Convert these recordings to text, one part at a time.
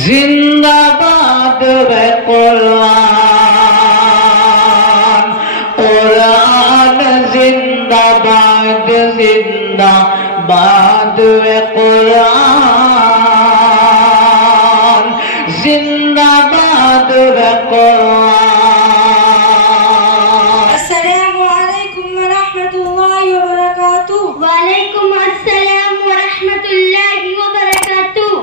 जिंदाबाद वे कुरान, कुरान जिंदाबाद, जिंदाबाद वे कुरान, जिंदाबाद वे कुरान। अस्सलामु अलैकुम व रहमतुल्लाहि व बरकातुहू। वालेकुम अस्सलाम व रहमतुल्लाहि व बरकातुहू।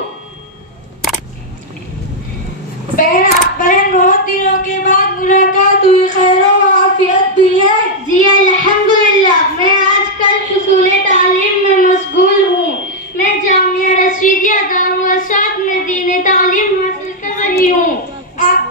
बहन बहुत दिनों के बाद मुलाकात हुई, खैर व आफियत भी है? जी अल्हम्दुलिल्लाह, मैं आजकल हुसूल तालीम में मशगूल हूँ। मैं जामिया रशीदिया दारुल-इरशाद में दीनी तालीम हासिल कर रही हूँ। आप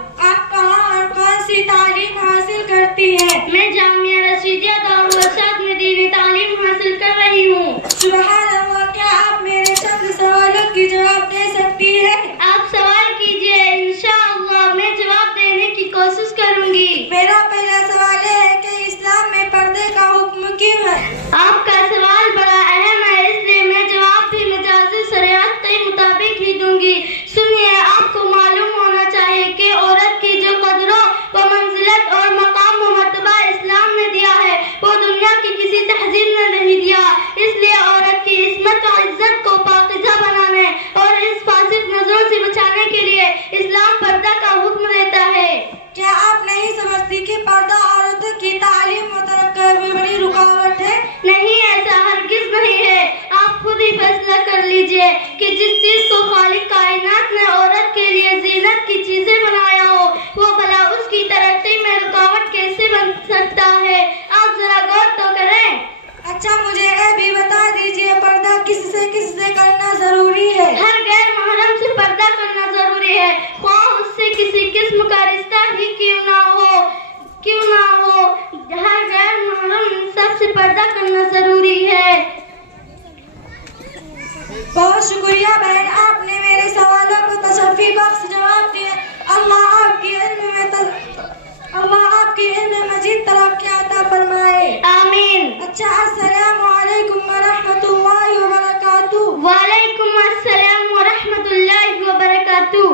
कहाँ और कौन सी तालीम हासिल करती हैं? मैं जामिया रशीदिया दारुल-इरशाद में दीनी तालीम हासिल कर रही हूँ। सुभान अल्लाह, क्या आप मेरे चंद सवालों की जवाब दे सकती हैं? आप सवाल कीजिए, इंशाअल्लाह मैं जवाब देने की कोशिश करूंगी। मेरा पहला सवाल है कि इस्लाम में पर्दे का हुक्म क्यों है? आपका सवाल बड़ा अहम है, इसलिए मैं जवाब भी मजाजी शरीयत के मुताबिक ही दूंगी। सुनिए, आपको मालूम होना चाहिए कि औरत की जो कदरों व मंजिलत और मकाम व मर्तबा इस्लाम ने दिया है, वो दुनिया की किसी तहजीब ने नहीं दिया। इसलिए औरत की इस्मत और इज्जत को पाकीज़ा बनाने और इस फासिद नजरों से बचाने के लिए इस्लाम पर्दा का हुक्म देता है। क्या आप नहीं समझती कि पर्दा औरतों की तालीम व तरक्की में बड़ी रुकावट है? नहीं, ऐसा हरगिज नहीं है। आप खुद ही फैसला कर लीजिए कि जिस चीज को खालिक कायनात ने औरत के लिए जीनत की चीजें बनाया हो, वो भला उसकी तरक्की में रुकावट कैसे बन सकता है? आप जरा गौर तो करें। अच्छा, मुझे यह भी बता दीजिए, पर्दा किससे करना जरूरी है? हर गैर महरम से पर्दा करना जरूरी है, ख्वाह उससे किसी किस्म का रिश्ता ही क्यों ना हो। हर गैर महरम इंसान से पर्दा करना जरूरी है। बहुत शुक्रिया बहन, आपने मेरे सवालों को तशफ़ी बख्श जवाब दिए। अल्लाह आपकी इल्म में मजीद तरक्की अता फरमाए। आमीन। अच्छा, अस्सलामु अलैकुम व रहमतुल्लाहि व बरकातुहू। वालेकुम अस्सलाम व रहमतुल्लाहि व बरकातुहू।